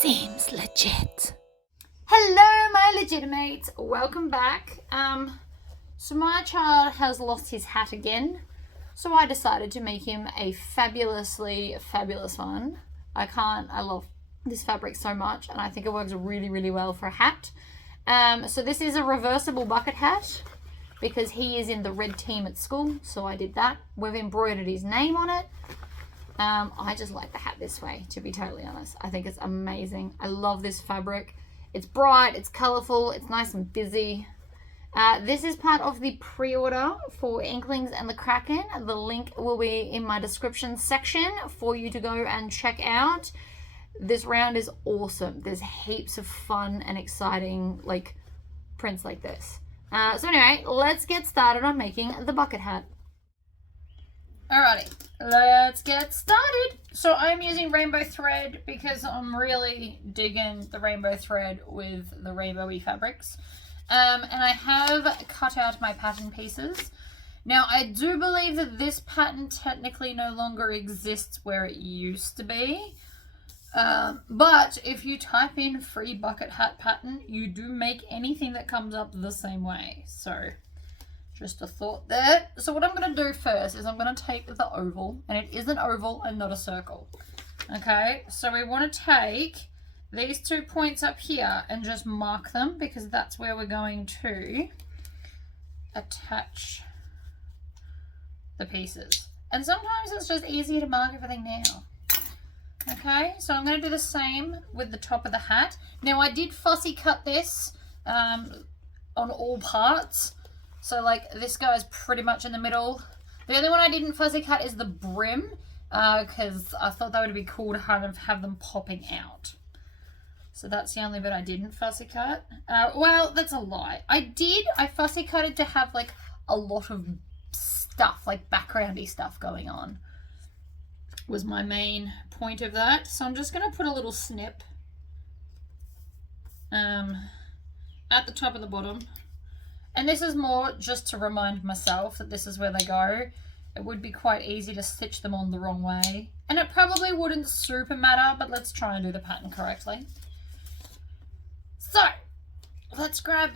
Seems legit. Hello, my legitimates. Welcome back. So my child has lost his hat again. So I decided to make him a fabulously fabulous one. I love this fabric so much, and I think it works really, really well for a hat. So this is a reversible bucket hat because he is in the red team at school, so I did that. We've embroidered his name on it. I just like the hat this way, to be totally honest. I think it's amazing. I love this fabric. It's bright, it's colourful, it's nice and busy. This is part of the pre-order for Inklings and the Kraken. The link will be in my description section for you to go and check out. This round is awesome. There's heaps of fun and exciting prints like this. So anyway, let's get started on making the bucket hat. Alrighty, let's get started. So I'm using rainbow thread because I'm really digging the rainbow thread with the rainbowy fabrics. And I have cut out my pattern pieces. Now I do believe that this pattern technically no longer exists where it used to be. But if you type in free bucket hat pattern, you do make anything that comes up the same way. So just a thought there. So what I'm going to do first is I'm going to take the oval, and it is an oval and not a circle. Okay, so we want to take these 2 points up here and just mark them because that's where we're going to attach the pieces. And sometimes it's just easier to mark everything now. Okay, so I'm going to do the same with the top of the hat. Now I did fussy cut this on all parts. So this guy's pretty much in the middle. The only one I didn't fussy cut is the brim because I thought that would be cool to have them popping out. So that's the only bit I didn't fussy cut. Well, that's a lie. I fussy cut it to have a lot of stuff, backgroundy stuff going on. Was my main point of that. So I'm just going to put a little snip at the top and the bottom. And this is more just to remind myself that this is where they go. It would be quite easy to stitch them on the wrong way. And it probably wouldn't super matter, but let's try and do the pattern correctly. So, let's grab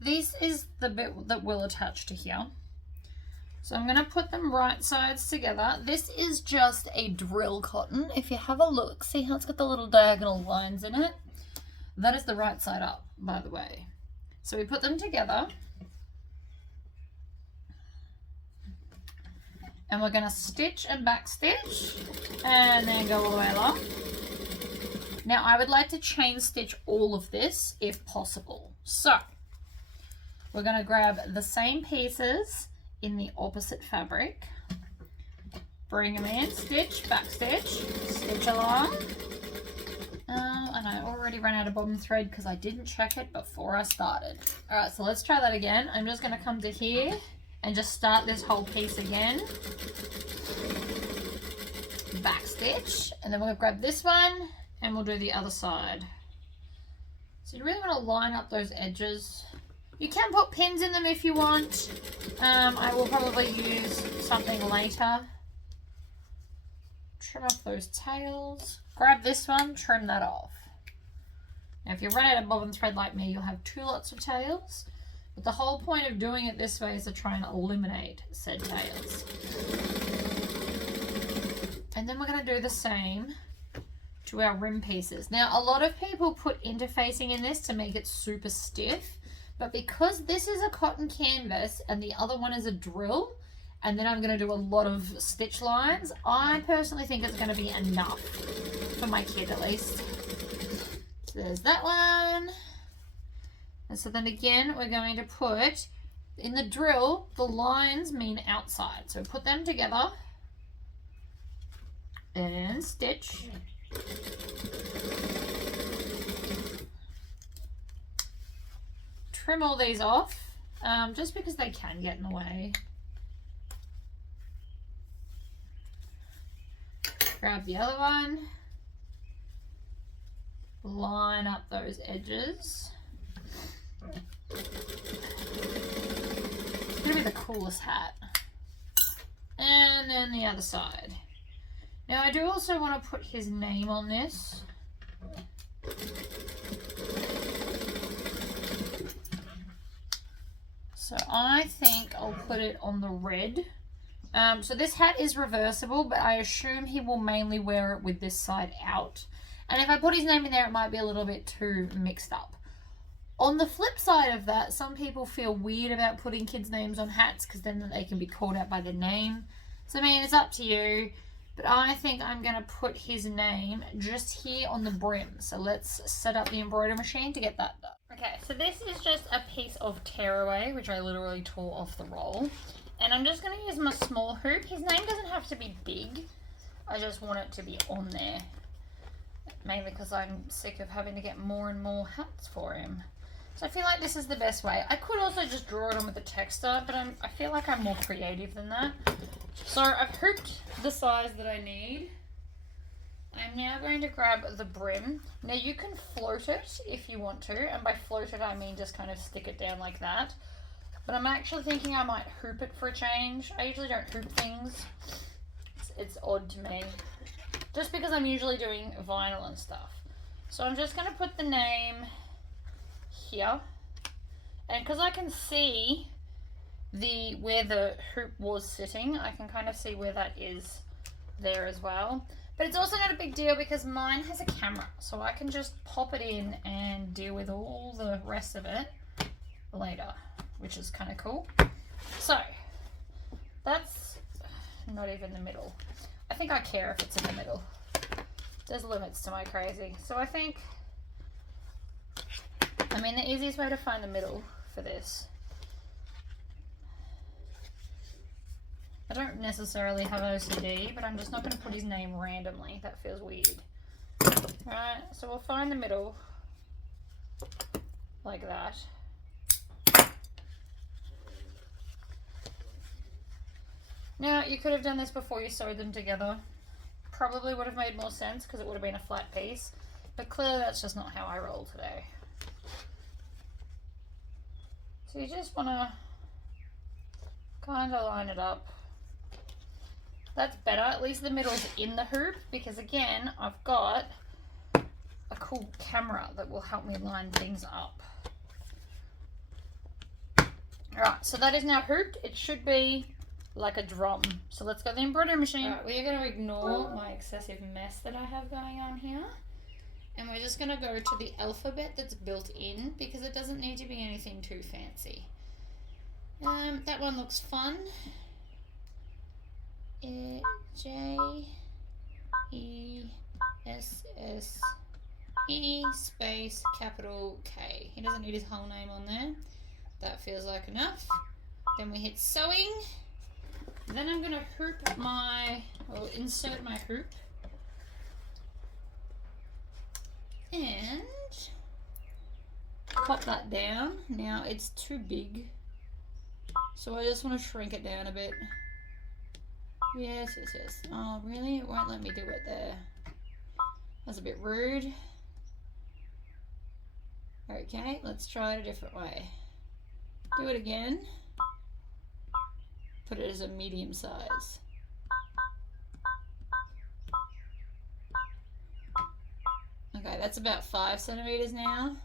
this is the bit that will attach to here. So I'm going to put them right sides together. This is just a drill cotton. If you have a look, see how it's got the little diagonal lines in it? That is the right side up, by the way. So we put them together and we're going to stitch and back stitch and then go all the way along. Now I would like to chain stitch all of this if possible. So we're going to grab the same pieces in the opposite fabric, bring them in, stitch, back stitch, stitch along. And I already ran out of bottom thread because I didn't check it before I started. Alright, so let's try that again. I'm just going to come to here and just start this whole piece again. Back stitch. And then we'll grab this one and we'll do the other side. So you really want to line up those edges. You can put pins in them if you want. I will probably use something later. Trim off those tails. Grab this one, trim that off. Now if you run out of bobbin thread like me, you'll have 2 lots of tails. But the whole point of doing it this way is to try and eliminate said tails. And then we're going to do the same to our rim pieces. Now a lot of people put interfacing in this to make it super stiff. But because this is a cotton canvas and the other one is a drill, and then I'm going to do a lot of stitch lines, I personally think it's going to be enough for my kid at least. So there's that one. And so then again, we're going to put, in the drill, the lines mean outside. So put them together and stitch. Trim all these off, just because they can get in the way. Grab the other one, line up those edges. It's gonna be the coolest hat. And then the other side. Now I do also want to put his name on this. So I think I'll put it on the red. So this hat is reversible, but I assume he will mainly wear it with this side out. And if I put his name in there, it might be a little bit too mixed up. On the flip side of that, some people feel weird about putting kids' names on hats because then they can be called out by their name. So I mean, it's up to you. But I think I'm going to put his name just here on the brim. So let's set up the embroidery machine to get that done. Okay, so this is just a piece of tearaway, which I literally tore off the roll. And I'm just going to use my small hoop. His name doesn't have to be big. I just want it to be on there. Mainly because I'm sick of having to get more and more hats for him. So I feel like this is the best way. I could also just draw it on with the texter, but I feel like I'm more creative than that. So I've hooped the size that I need. I'm now going to grab the brim. Now you can float it if you want to, and by float it I mean just kind of stick it down like that. But I'm actually thinking I might hoop it for a change. I usually don't hoop things. It's odd to me. Just because I'm usually doing vinyl and stuff. So I'm just going to put the name here. And because I can see where the hoop was sitting, I can kind of see where that is there as well. But it's also not a big deal because mine has a camera, so I can just pop it in and deal with all the rest of it later, which is kind of cool. So that's not even the middle. I think I care if it's in the middle. There's limits to my crazy. So I think, I mean, the easiest way to find the middle for this, I don't necessarily have OCD, but I'm just not going to put his name randomly. That feels weird. Right, so we'll find the middle like that. Now, you could have done this before you sewed them together. Probably would have made more sense because it would have been a flat piece, but clearly that's just not how I roll today. So you just want to kind of line it up. That's better. At least the middle's in the hoop because, again, I've got a cool camera that will help me line things up. Alright, so that is now hooped. It should be like a drum. So let's go to the embroidery machine. Alright, we're going to ignore my excessive mess that I have going on here. And we're just going to go to the alphabet that's built in because it doesn't need to be anything too fancy. That one looks fun. J E S S E space capital K. He doesn't need his whole name on there. That feels like enough. Then we hit sewing. Then I'm gonna insert my hoop. And pop that down. Now it's too big, so I just want to shrink it down a bit. Yes. Oh, really? It won't let me do it there. That's a bit rude. Okay, let's try it a different way. Do it again. Put it as a medium size. Okay, that's about 5 centimeters now.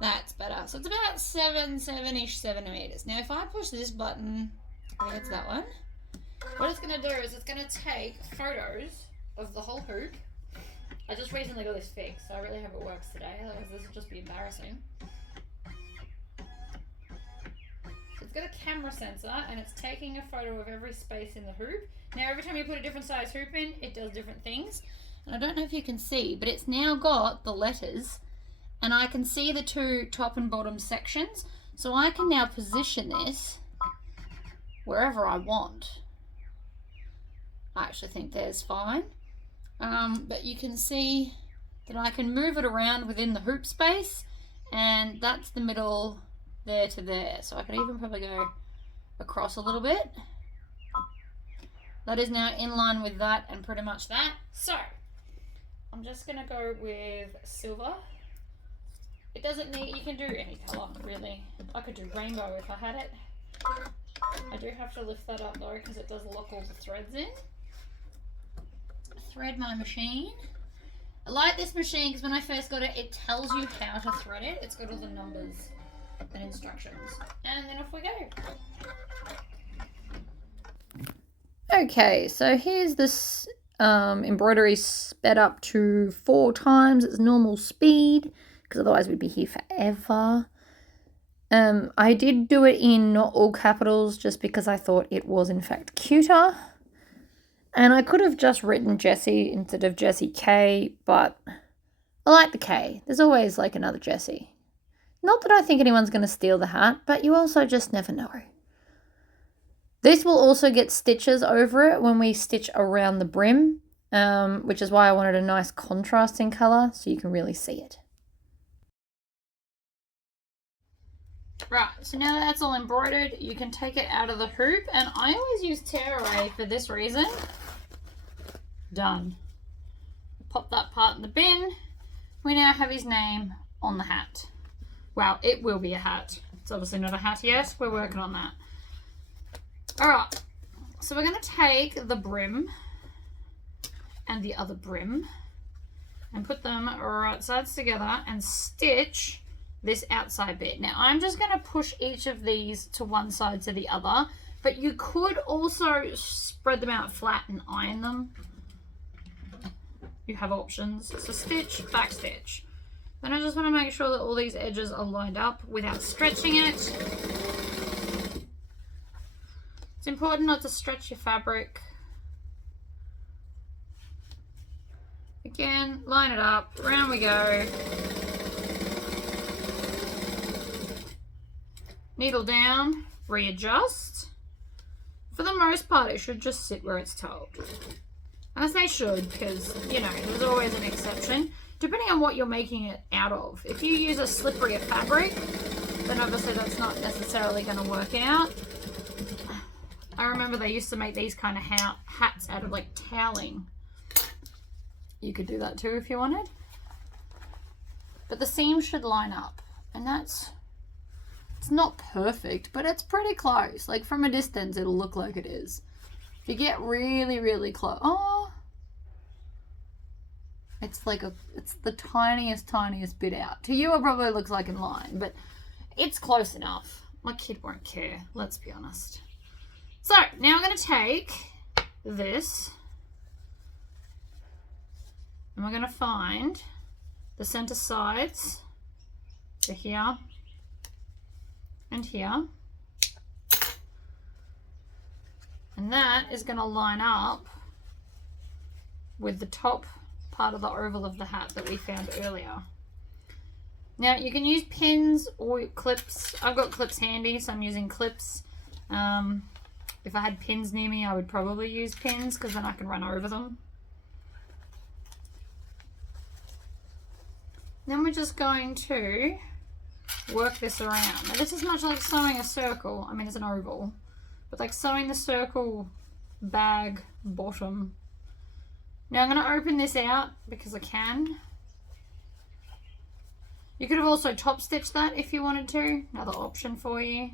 That's better. So it's about 7-ish centimeters. Now if I push this button, I think it's that one. What it's going to do is it's going to take photos of the whole hoop. I just recently got this fixed, so I really hope it works today, otherwise this will just be embarrassing. So it's got a camera sensor and it's taking a photo of every space in the hoop. Now every time you put a different size hoop in, it does different things. And I don't know if you can see, but it's now got the letters and I can see the two top and bottom sections. So I can now position this wherever I want. I actually think there's fine. But you can see that I can move it around within the hoop space, and that's the middle there to there. So I could even probably go across a little bit. That is now in line with that and pretty much that. So I'm just going to go with silver. It doesn't need, you can do any colour really. I could do rainbow if I had it. I do have to lift that up though because it does lock all the threads in. Thread my machine. I like this machine because when I first got it, it tells you how to thread it. It's got all the numbers and instructions. And then off we go. Okay, so here's this embroidery sped up to 4 times its normal speed because otherwise we'd be here forever. I did do it in not all capitals just because I thought it was in fact cuter. And I could have just written Jessie instead of Jessie K, but I like the K. There's always like another Jessie. Not that I think anyone's going to steal the hat, but you also just never know. This will also get stitches over it when we stitch around the brim, which is why I wanted a nice contrasting colour so you can really see it. Right, so now that that's all embroidered, you can take it out of the hoop, and I always use tearaway for this reason. Done. Pop that part in the bin. We now have his name on the hat. Well, it will be a hat. It's obviously not a hat yet. We're working on that. Alright, so we're going to take the brim and the other brim and put them right sides together and stitch this outside bit. Now I'm just going to push each of these to one side to the other, but you could also spread them out flat and iron them. You have options. So stitch, back stitch. Then I just want to make sure that all these edges are lined up without stretching it. It's important not to stretch your fabric. Again, line it up, round we go. Needle down, readjust. For the most part, it should just sit where it's told. And I say should because, you know, there's always an exception, depending on what you're making it out of. If you use a slipperier fabric, then obviously that's not necessarily going to work out. I remember they used to make these kind of hats out of like toweling. You could do that too if you wanted. But the seam should line up, and it's not perfect, but it's pretty close. Like from a distance, it'll look like it is. If you get really, really close, oh, it's the tiniest bit out. To you, it probably looks like in line, but it's close enough. My kid won't care, let's be honest. So now I'm going to take this and we're going to find the center sides to here and here, and that is going to line up with the top part of the oval of the hat that we found earlier. Now you can use pins or clips. I've got clips handy, so I'm using clips. If I had pins near me, I would probably use pins because then I can run over them. Then we're just going to work this around. Now this is much like sewing a circle. I mean, it's an oval, but like sewing the circle bag bottom. Now I'm going to open this out because I can. You could have also top stitched that if you wanted to. Another option for you.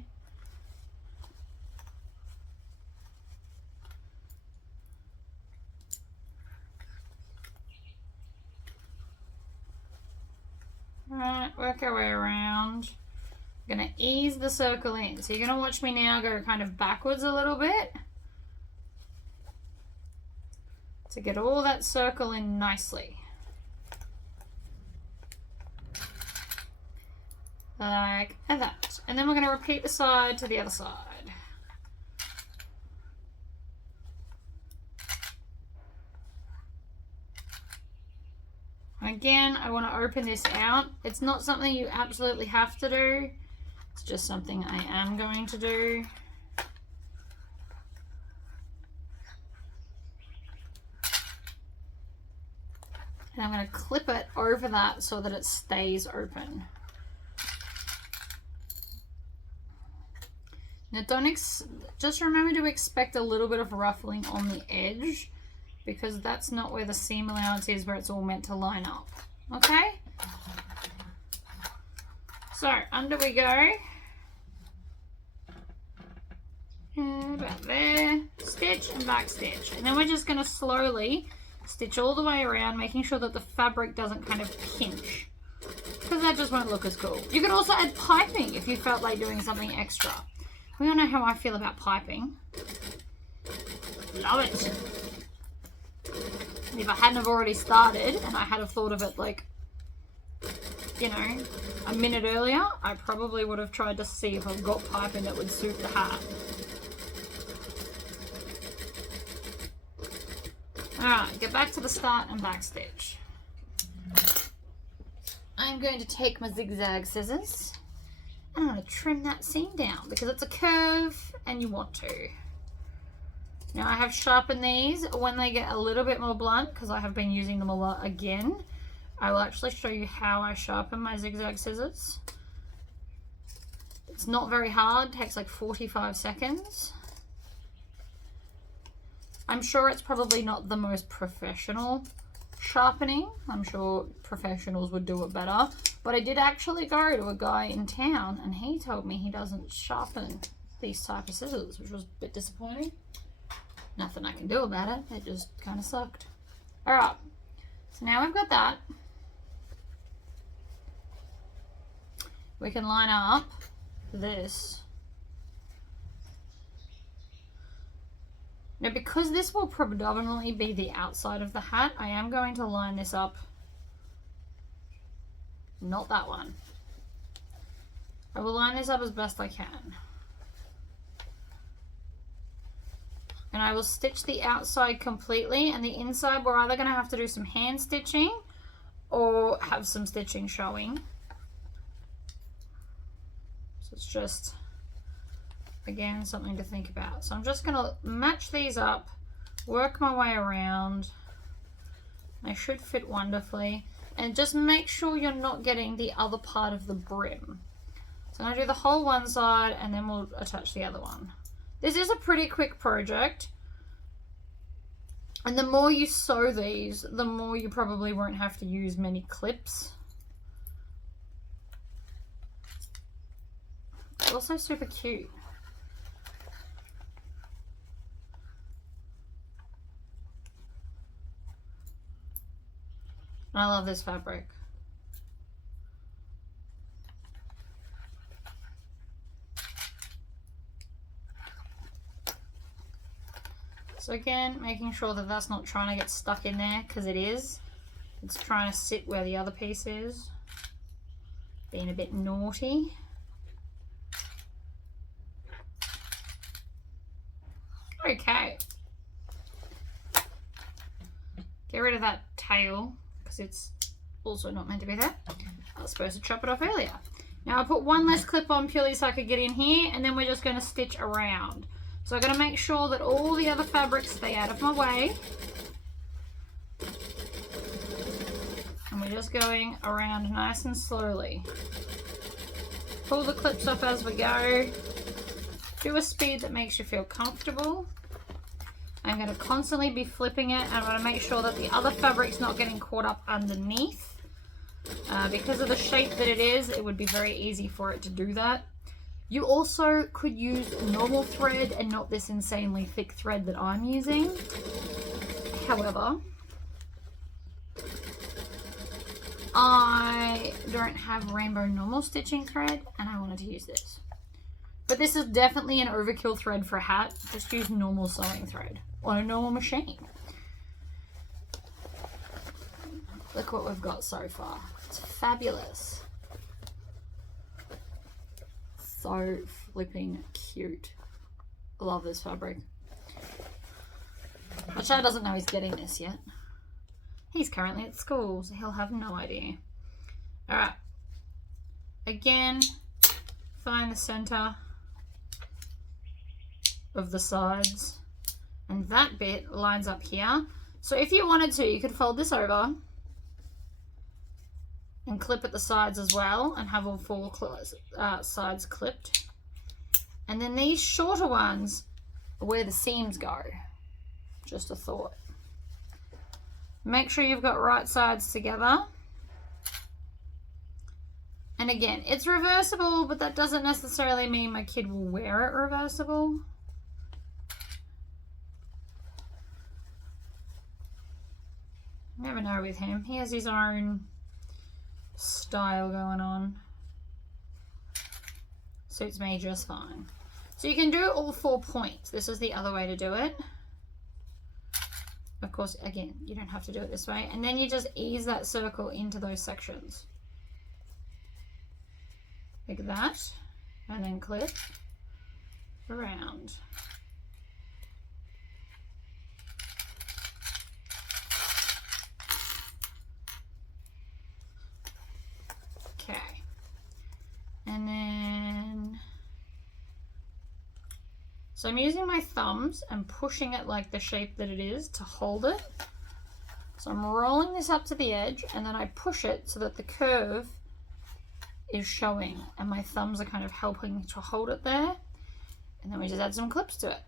Alright, work our way around. I'm going to ease the circle in. So you're going to watch me now go kind of backwards a little bit to get all that circle in nicely. Like that. And then we're going to repeat the side to the other side. Again, I want to open this out. It's not something you absolutely have to do. It's just something I am going to do. And I'm going to clip it over that so that it stays open. Now just remember to expect a little bit of ruffling on the edge, because that's not where the seam allowance is, where it's all meant to line up. Okay? So, under we go. About there, stitch and back stitch. And then we're just going to slowly stitch all the way around, making sure that the fabric doesn't kind of pinch, because that just won't look as cool. You could also add piping if you felt like doing something extra. We all know how I feel about piping. Love it. And if I hadn't have already started and I had have thought of it like, you know, a minute earlier, I probably would have tried to see if I've got piping that would suit the hat. Alright, get back to the start and back stitch. I'm going to take my zigzag scissors and I'm going to trim that seam down because it's a curve and you want to. Now I have sharpened these. When they get a little bit more blunt, because I have been using them a lot again, I will actually show you how I sharpen my zigzag scissors. It's not very hard, it takes like 45 seconds. I'm sure it's probably not the most professional sharpening. I'm sure professionals would do it better. But I did actually go to a guy in town and he told me he doesn't sharpen these type of scissors, which was a bit disappointing. Nothing I can do about it. It just kind of sucked. Alright, so now we've got that. We can line up this. Now, because this will predominantly be the outside of the hat, I am going to line this up. Not that one. I will line this up as best I can. And I will stitch the outside completely, and the inside we're either going to have to do some hand stitching or have some stitching showing. So it's just, again, something to think about. So I'm just going to match these up, work my way around. They should fit wonderfully. And just make sure you're not getting the other part of the brim. So I'm going to do the whole one side and then we'll attach the other one. This is a pretty quick project. And the more you sew these, the more you probably won't have to use many clips. It's also super cute. I love this fabric. So again, making sure that that's not trying to get stuck in there, because it is. It's trying to sit where the other piece is. Being a bit naughty. Okay. Get rid of that tail, because it's also not meant to be there. I was supposed to chop it off earlier. Now I put one less clip on purely so I could get in here, and then we're just going to stitch around. So I'm going to make sure that all the other fabrics stay out of my way. And we're just going around nice and slowly. Pull the clips off as we go. Do a speed that makes you feel comfortable. I'm going to constantly be flipping it, and I'm going to make sure that the other fabric's not getting caught up underneath. Because of the shape that it is, it would be very easy for it to do that. You also could use normal thread and not this insanely thick thread that I'm using. However, I don't have rainbow normal stitching thread and I wanted to use this. But this is definitely an overkill thread for a hat. Just use normal sewing thread on a normal machine. Look what we've got so far. It's fabulous. So flipping cute. I love this fabric. My child doesn't know he's getting this yet. He's currently at school, so he'll have no idea. Alright. Again, find the center of the sides. And that bit lines up here. So if you wanted to, you could fold this over and clip at the sides as well and have all four sides clipped. And then these shorter ones are where the seams go. Just a thought. Make sure you've got right sides together. And again, it's reversible, but that doesn't necessarily mean my kid will wear it reversible. never know with him. He has his own style going on. Suits me just fine. So you can do all 4 points. This is the other way to do it. Of course, again, you don't have to do it this way. And then you just ease that circle into those sections. Like that. And then clip around. Okay. And then, so I'm using my thumbs and pushing it like the shape that it is to hold it. So I'm rolling this up to the edge and then I push it so that the curve is showing and my thumbs are kind of helping to hold it there. And then we just add some clips to it.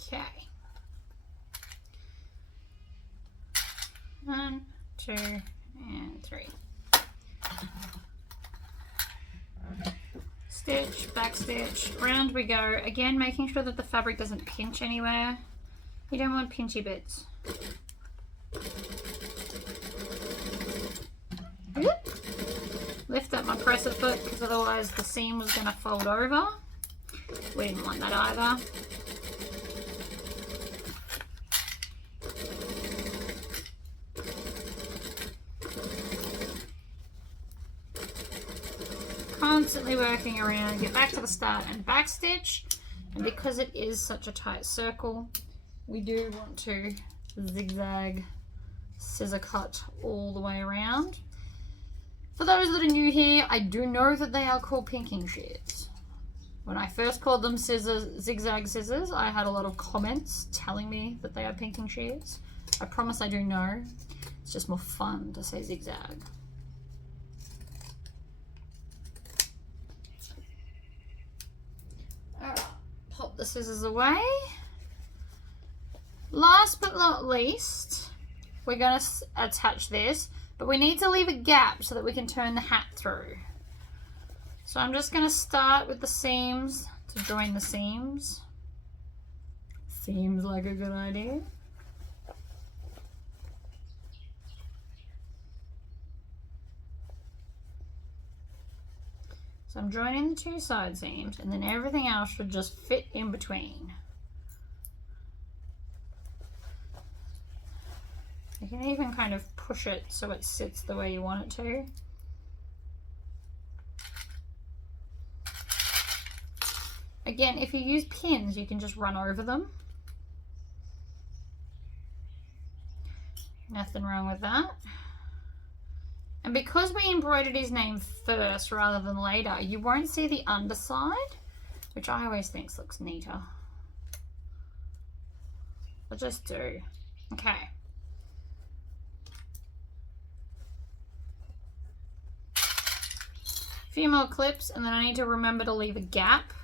Okay. 1, 2, and 3. Stitch, back stitch, round we go. Again, making sure that the fabric doesn't pinch anywhere. You don't want pinchy bits. Lift up my presser foot because otherwise the seam was going to fold over. We didn't want that either. Constantly working around, get back to the start and back stitch. And because it is such a tight circle, we do want to zigzag scissor cut all the way around. For those that are new here, I do know that they are called pinking shears. When I first called them scissors, zigzag scissors, I had a lot of comments telling me that they are pinking shears. I promise I do know. It's just more fun to say zigzag. Alright, pop the scissors away. Last but not least, we're going to attach this, but we need to leave a gap so that we can turn the hat through. So I'm just going to start with the seams to join the seams. Seems like a good idea. So I'm joining the 2 side seams and then everything else should just fit in between. You can even kind of push it so it sits the way you want it to. Again, if you use pins, you can just run over them. Nothing wrong with that. And because we embroidered his name first rather than later, you won't see the underside, which I always think looks neater. But just do. Okay. A few more clips and then I need to remember to leave a gap.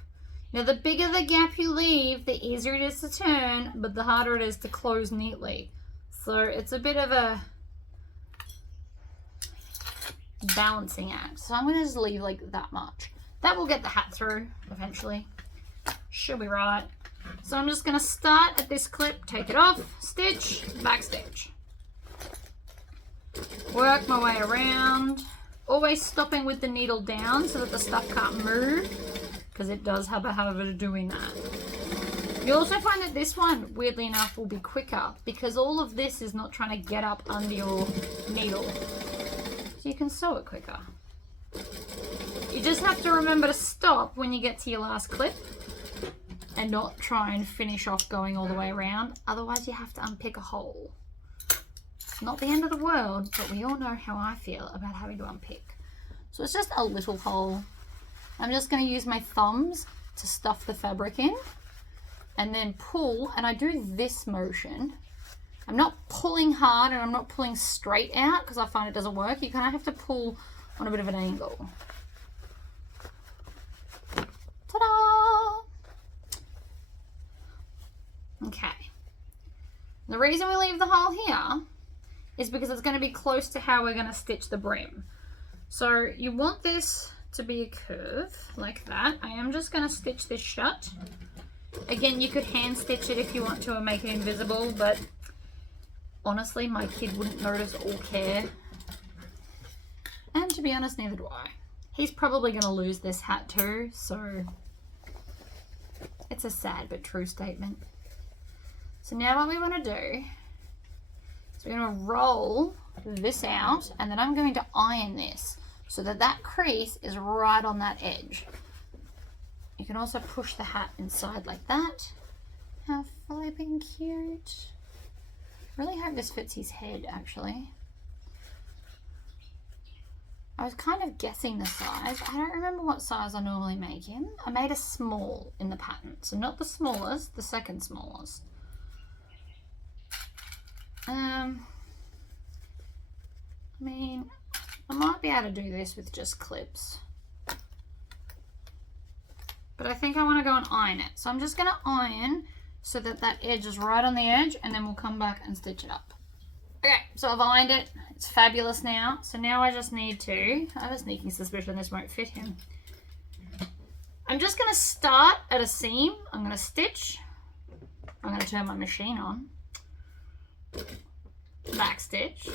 Now the bigger the gap you leave, the easier it is to turn, but the harder it is to close neatly. So it's a bit of a balancing act. So I'm going to just leave like that much. That will get the hat through eventually. Should be right. So I'm just going to start at this clip, take it off, stitch, back stitch. Work my way around. Always stopping with the needle down so that the stuff can't move, because it does have a habit of doing that. You'll also find that this one, weirdly enough, will be quicker because all of this is not trying to get up under your needle. So you can sew it quicker. You just have to remember to stop when you get to your last clip and not try and finish off going all the way around. Otherwise you have to unpick a hole. Not the end of the world, but we all know how I feel about having to unpick. So it's just a little hole. I'm just going to use my thumbs to stuff the fabric in and then pull, and I do this motion. I'm not pulling hard and I'm not pulling straight out because I find it doesn't work. You kind of have to pull on a bit of an angle. Ta-da! Okay. The reason we leave the hole here is because it's going to be close to how we're going to stitch the brim. So you want this to be a curve like that, I am just going to stitch this shut. Again, you could hand stitch it if you want to and make it invisible, but honestly, my kid wouldn't notice or care. And to be honest, neither do I. He's probably going to lose this hat too, so it's a sad but true statement. So now what we want to do is we're going to roll this out, and then I'm going to iron this so that that crease is right on that edge. You can also push the hat inside like that. How flipping cute. Really hope this fits his head, actually. I was kind of guessing the size. I don't remember what size I normally make him. I made a small in the pattern. So not the smallest, the second smallest. I mean, I might be able to do this with just clips. But I think I want to go and iron it. So I'm just going to iron so that that edge is right on the edge, and then we'll come back and stitch it up. Okay, so I've ironed it. It's fabulous now. So now I just need to, I have a sneaking suspicion this won't fit him. I'm just going to start at a seam. I'm going to stitch. I'm going to turn my machine on. Back stitch.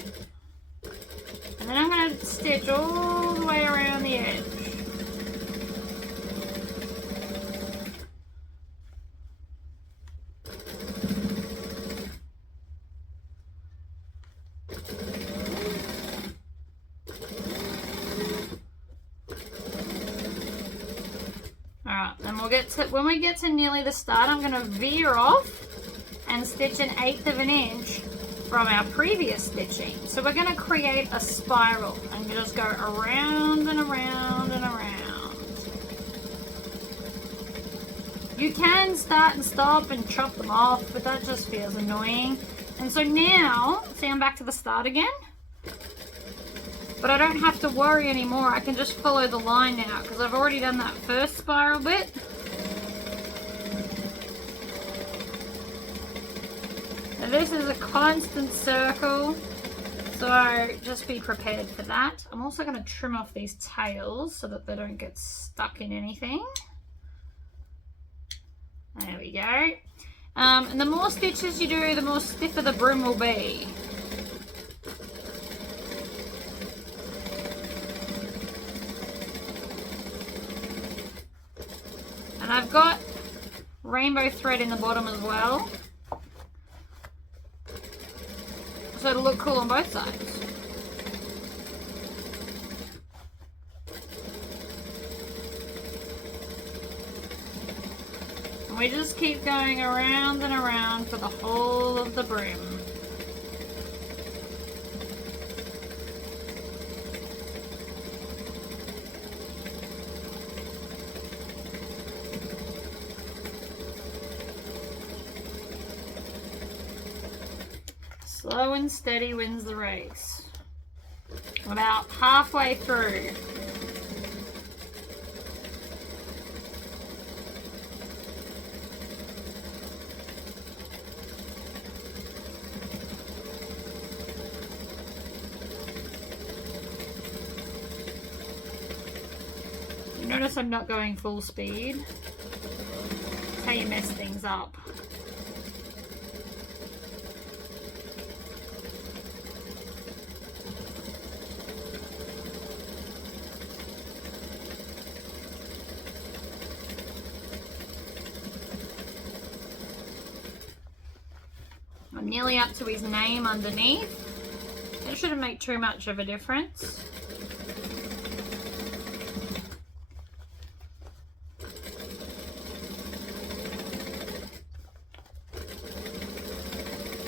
And then I'm going to stitch all the way around the edge. Alright, then we'll get to, when we get to nearly the start, I'm going to veer off and stitch 1/8 of an inch from our previous stitching. So we're going to create a spiral and just go around and around and around. You can start and stop and chop them off, but that just feels annoying. And so now, see, I'm back to the start again. But I don't have to worry anymore. I can just follow the line now because I've already done that first spiral bit. And this is a constant circle, so just be prepared for that. I'm also going to trim off these tails so that they don't get stuck in anything. There we go. And the more stitches you do, the more stiffer the brim will be. And I've got rainbow thread in the bottom as well, so it'll look cool on both sides. And we just keep going around and around for the whole of the brim. Slow and steady wins the race. About halfway through. You notice I'm not going full speed. That's how you mess things up. I'm nearly up to his name underneath. It shouldn't make too much of a difference.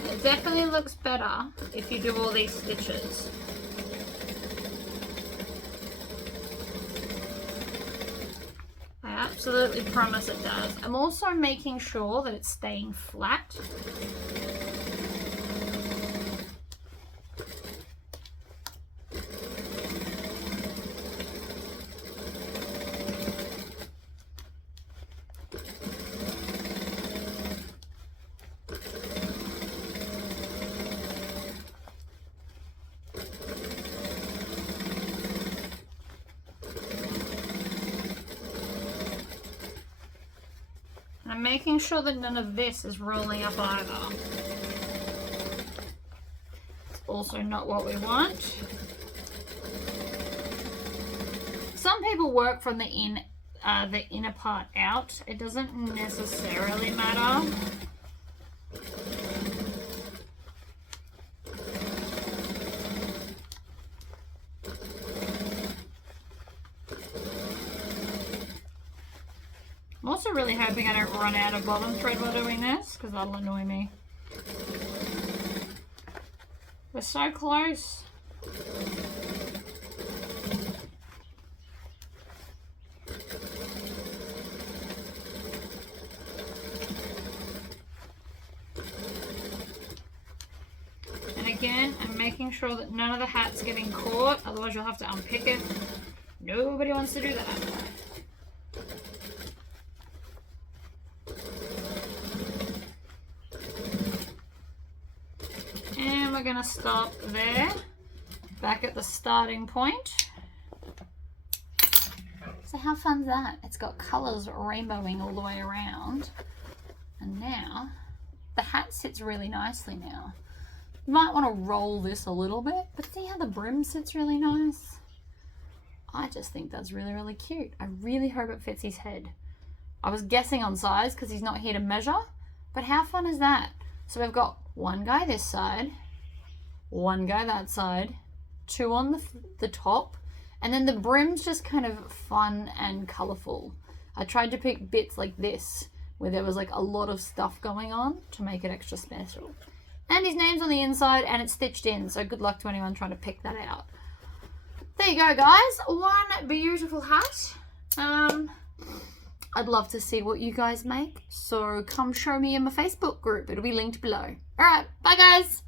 It definitely looks better if you do all these stitches. I absolutely promise it does. I'm also making sure that it's staying flat. I'm making sure that none of this is rolling up either. It's also not what we want. Some people work from the inner part out. It doesn't necessarily matter. I'm also really hoping I don't run out of bottom thread while doing this, because that'll annoy me. We're so close. And again, I'm making sure that none of the hat's getting caught, otherwise you'll have to unpick it. Nobody wants to do that. And we're going to stop there, back at the starting point. So how fun's that? It's got colours rainbowing all the way around. And now, the hat sits really nicely now. You might want to roll this a little bit, but see how the brim sits really nice? I just think that's really, really cute. I really hope it fits his head. I was guessing on size because he's not here to measure, but how fun is that? So we've got one guy this side, one guy that side, two on the top, and then the brim's just kind of fun and colourful. I tried to pick bits like this, where there was like a lot of stuff going on to make it extra special. And his name's on the inside and it's stitched in, so good luck to anyone trying to pick that out. There you go, guys. One beautiful hat. I'd love to see what you guys make, so come show me in my Facebook group. It'll be linked below. Alright, bye guys!